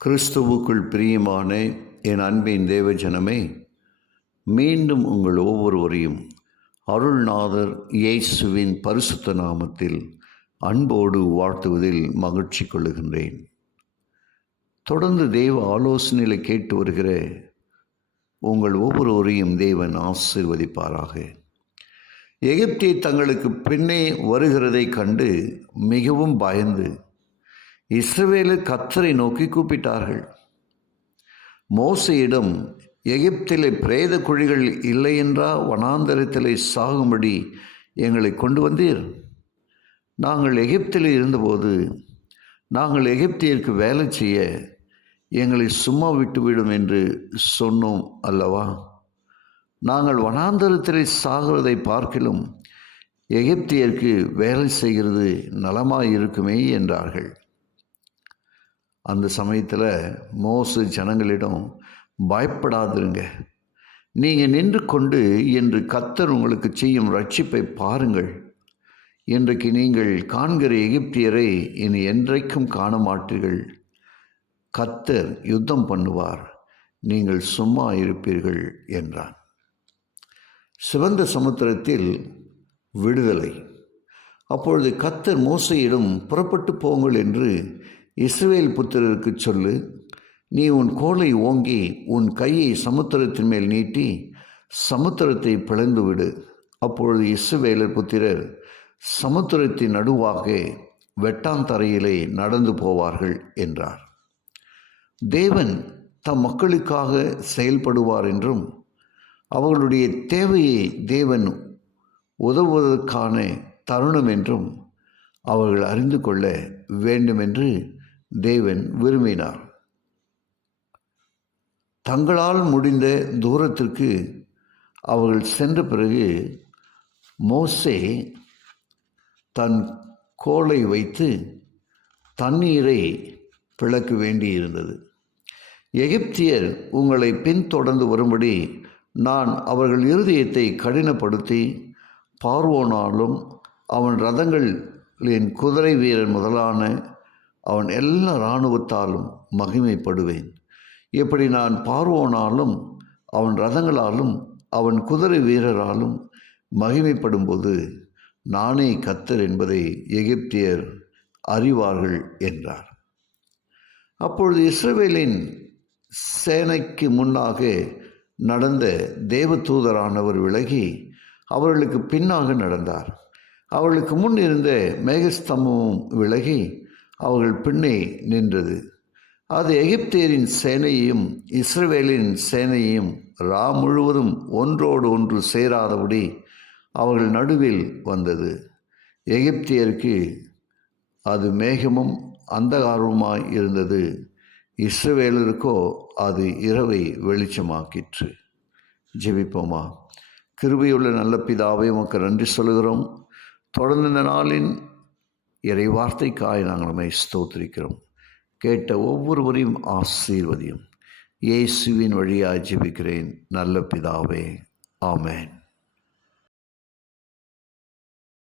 கிறிஸ்துவுக்குள் பிரியமான என் அன்பின் தேவஜனமே, மீண்டும் உங்கள் ஒவ்வொருவரையும் அருள்நாதர் இயேசுவின் பரிசுத்த நாமத்தில் அன்போடு வாழ்த்துவதில் மகிழ்ச்சி கொள்ளுகின்றேன். தொடர்ந்து தேவ ஆலோசனைகளை கேட்டு வருகிற உங்கள் ஒவ்வொருவரையும் தேவன் ஆசீர்வதிப்பாராக. எகிப்தை தங்களுக்கு பின்னே வருகிறதை கண்டு மிகவும் பயந்து இஸ்ரவேலர் கர்த்தரை நோக்கி கூப்பிட்டார்கள். மோசேயிடம், எகிப்திலே பிரேத குழிகள் இல்லை என்றா வனாந்தரத்திலே சாகும்படி எங்களை கொண்டு வந்தீர்? நாங்கள் எகிப்தில் இருந்தபோது நாங்கள் எகிப்தியருக்கு வேலை செய்ய எங்களை சும்மா விட்டுவிடும் என்று சொன்னோம் அல்லவா? நாங்கள் வனாந்தரத்திலே சாகிறதை பார்க்கிலும் எகிப்தியருக்கு வேலை செய்கிறது நலமாயிருக்குமே என்றார்கள். அந்த சமயத்தில் மோசே ஜனங்களிடம், பயப்படாதிருங்க, நீங்கள் நின்று கொண்டு என்று கர்த்தர் உங்களுக்கு செய்யும் ரட்சிப்பை பாருங்கள். இன்றைக்கு நீங்கள் காண்கிற எகிப்தியரை இனி என்றைக்கும் காண மாட்டீர்கள். கர்த்தர் யுத்தம் பண்ணுவார், நீங்கள் சும்மா இருப்பீர்கள் என்றான். சிவந்த சமுத்திரத்தில் விடுதலை. அப்பொழுது கர்த்தர் மோசேயிடம், புறப்பட்டு போங்கள் என்று இஸ்ரவேல் புத்திரருக்கு சொல்லு. நீ உன் கோலை ஓங்கி உன் கையை சமுத்திரத்தின் மேல் நீட்டி சமுத்திரத்தை பிளந்து விடு. அப்பொழுது இஸ்ரவேலர் புத்திரர் சமுத்திரத்தின் நடுவாக வெட்டாந்தரையிலே நடந்து போவார்கள் என்றார். தேவன் தம் மக்களுக்காக செயல்படுவார் என்றும் அவர்களுடைய தேவையை தேவன் உதவுவதற்கான தருணம் என்றும் அவர்கள் அறிந்து கொள்ள வேண்டுமென்று தேவன் விரும்பினார். தங்களால் முடிந்த தூரத்திற்கு அவர்கள் சென்ற பிறகு மோசே தன் கோலை வைத்து தண்ணீரை பிளக்க வேண்டியிருந்தது. எகிப்தியர் உங்களை பின்தொடர்ந்து வரும்படி நான் அவர்கள் இருதயத்தை கடினப்படுத்தி பார்வோனாலும் அவன் இரதங்களின் குதிரை வீரர் முதலான அவன் எல்லா இராணுவத்தாலும் மகிமைப்படுவேன். இப்படி நான் பார்வோனாலும் அவன் இரதங்களாலும் அவன் குதிரை வீரராலும் மகிமைப்படும்போது நானே கர்த்தர் என்பதை எகிப்தியர் அறிவார்கள் என்றார். அப்பொழுது இஸ்ரவேலின் சேனைக்கு முன்னாக நடந்த தேவதூதரானவர் விலகி அவர்களுக்கு பின்னாக நடந்தார். அவர்களுக்கு முன் இருந்த மேகஸ்தம்பமும் விலகி அவர்கள் பின்னே நின்றது. அது எகிப்தியரின் சேனையையும் இஸ்ரவேலின் சேனையையும் முழுவதும் ஒன்றோடு ஒன்று சேராதபடி அவர்கள் நடுவில் வந்தது. எகிப்தியருக்கு அது மேகமும் அந்தகாரமுமாய் இருந்தது, இஸ்ரவேலருக்கோ அது இரவை வெளிச்சமாக்கிற்று. ஜெபிப்போமா. கிருபையுள்ள நல்ல பிதாவே, உமக்கு நன்றி சொல்கிறோம். தொடர்ந்து இந்த நாளின் இறை வார்த்தைக்காய் நாங்கள் நம்மை ஸ்தோத்திரிக்கிறோம். கேட்ட ஒவ்வொருவரையும் ஆசீர்வதியும். இயேசுவின் வழியாக ஜெபிக்கிறேன் நல்ல பிதாவே, ஆமென்.